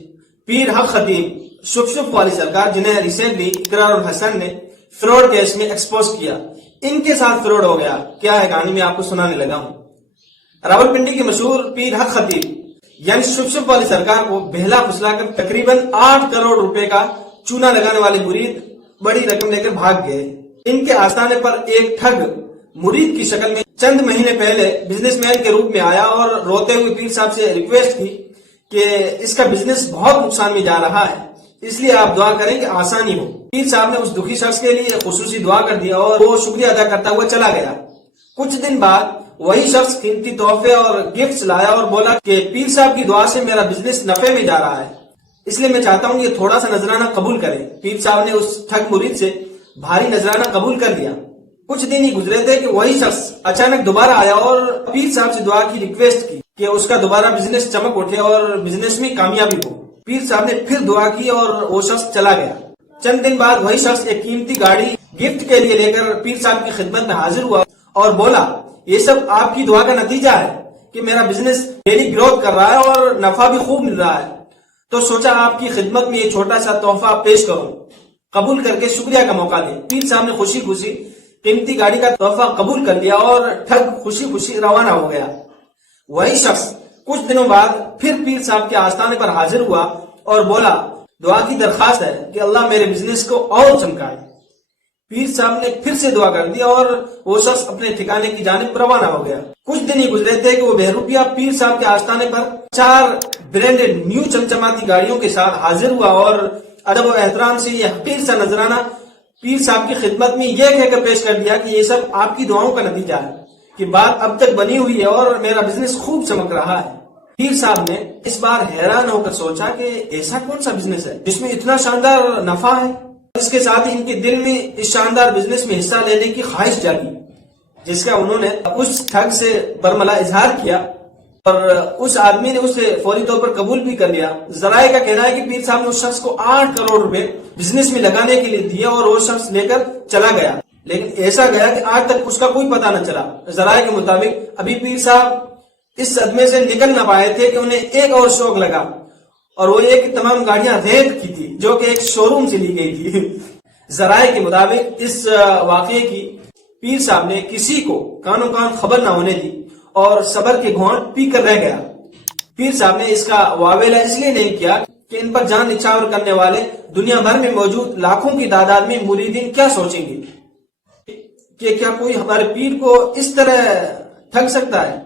پیر حق خطیب شپ والی سرکار، جنہیں ریسنٹلی اقرار اور حسن نے فراڈ کیس میں ایکسپوز کیا، ان کے ساتھ فراڈ ہو گیا کیا ہے کہانی میں آپ کو سنانے لگا ہوں۔ راولپنڈی کے مشہور پیر حق خطیب یعنی شپ والی سرکار کو بہلا پھسلا کر تقریباً 8 کروڑ روپے کا چونا لگانے والے مرید بڑی رقم لے کر بھاگ گئے۔ ان کے آستانے پر ایک ٹھگ مرید کی شکل میں چند مہینے پہلے بزنس مین کے روپ میں آیا اور روتے ہوئے پیر صاحب سے ریکویسٹ کی کہ اس کا بزنس بہت نقصان میں جا رہا ہے، اس لیے آپ دعا کریں کہ آسانی ہو۔ پیر صاحب نے اس دکھی شخص کے لیے خصوصی دعا کر دیا اور وہ شکریہ ادا کرتا ہوا چلا گیا۔ کچھ دن بعد وہی شخص قیمتی تحفے اور گفٹس لایا اور بولا کہ پیر صاحب کی دعا سے میرا بزنس نفع میں جا رہا ہے، اس لیے میں چاہتا ہوں یہ تھوڑا سا نذرانہ قبول کریں۔ پیر صاحب نے اس ٹھگ مرید سے بھاری نذرانہ قبول کر لیا۔ کچھ دن ہی گزرے تھے کہ وہی شخص اچانک دوبارہ آیا اور پیر صاحب سے دعا کی ریکویسٹ کی کہ اس کا دوبارہ بزنس چمک اٹھے اور بزنس میں کامیابی ہو۔ پیر صاحب نے پھر دعا کی اور وہ شخص چلا گیا۔ چند دن بعد وہی شخص ایک قیمتی گاڑی گفٹ کے لیے لے کر پیر صاحب کی خدمت میں حاضر ہوا اور بولا یہ سب آپ کی دعا کا نتیجہ ہے کہ میرا بزنس ڈیلی گروتھ کر رہا ہے اور نفع بھی خوب مل رہا ہے، تو سوچا آپ کی خدمت میں یہ چھوٹا سا تحفہ پیش کروں، قبول کر کے شکریہ کا موقع دیں۔ پیر صاحب نے خوشی خوشی قیمتی گاڑی کا تحفہ قبول کر لیا اور ٹھگ خوشی خوشی روانہ ہو گیا۔ وہی شخص کچھ دنوں بعد پھر پیر صاحب کے آستانے پر حاضر ہوا اور بولا دعا کی درخواست ہے کہ اللہ میرے بزنس کو اور چمکائے۔ پیر صاحب نے پھر سے دعا کر دی اور وہ شخص اپنے ٹھکانے کی جانب روانہ ہو گیا۔ کچھ دن ہی گزرے تھے کہ وہ بہروپیہ پیر صاحب کے آستانے پر 4 برانڈڈ نیو چمچماتی گاڑیوں کے ساتھ حاضر ہوا اور ادب و احترام سے یہ حقیر سا نذرانہ پیر صاحب کی خدمت میں یہ کہہ کر پیش کر دیا کہ یہ سب آپ کی دعاؤں کا نتیجہ ہے کہ بات اب تک بنی ہوئی ہے اور میرا بزنس خوب چمک رہا ہے۔ پیر صاحب نے اس بار حیران ہو کر سوچا کہ ایسا کون سا بزنس ہے جس میں اتنا شاندار نفع ہے۔ اس کے ساتھ ہی ان کے دل میں اس شاندار بزنس میں حصہ لینے کی خواہش جاگی، جس کا انہوں نے اس ٹھگ سے برملا اظہار کیا اور اس آدمی نے اسے فوری طور پر قبول بھی کر لیا۔ ذرائع کا کہنا ہے کہ پیر صاحب نے اس شخص کو 8 کروڑ روپے بزنس میں لگانے کے لیے دیا اور وہ شخص لے کر چلا گیا، لیکن ایسا گیا کہ آج تک اس کا کوئی پتہ نہ چلا۔ ذرائع کے مطابق ابھی پیر صاحب اس صدمے سے نکل نہ پائے تھے کہ انہیں ایک اور شوق لگا اور وہ یہ کہ تمام گاڑیاں ریٹ کی تھی جو کہ ایک شو روم سے لی گئی تھی۔ ذرائع کے مطابق اس واقعے کی پیر صاحب نے کسی کو کانوں کان خبر نہ ہونے دی اور صبر کے گھونٹ پی کر رہ گیا۔ پیر صاحب نے اس کا واویلا اس لیے نہیں کیا کہ ان پر جان نچھاور کرنے والے دنیا بھر میں موجود لاکھوں کی تعداد میں مریدین کیا سوچیں گے کہ کیا کوئی ہمارے پیر کو اس طرح ٹھگ سکتا ہے۔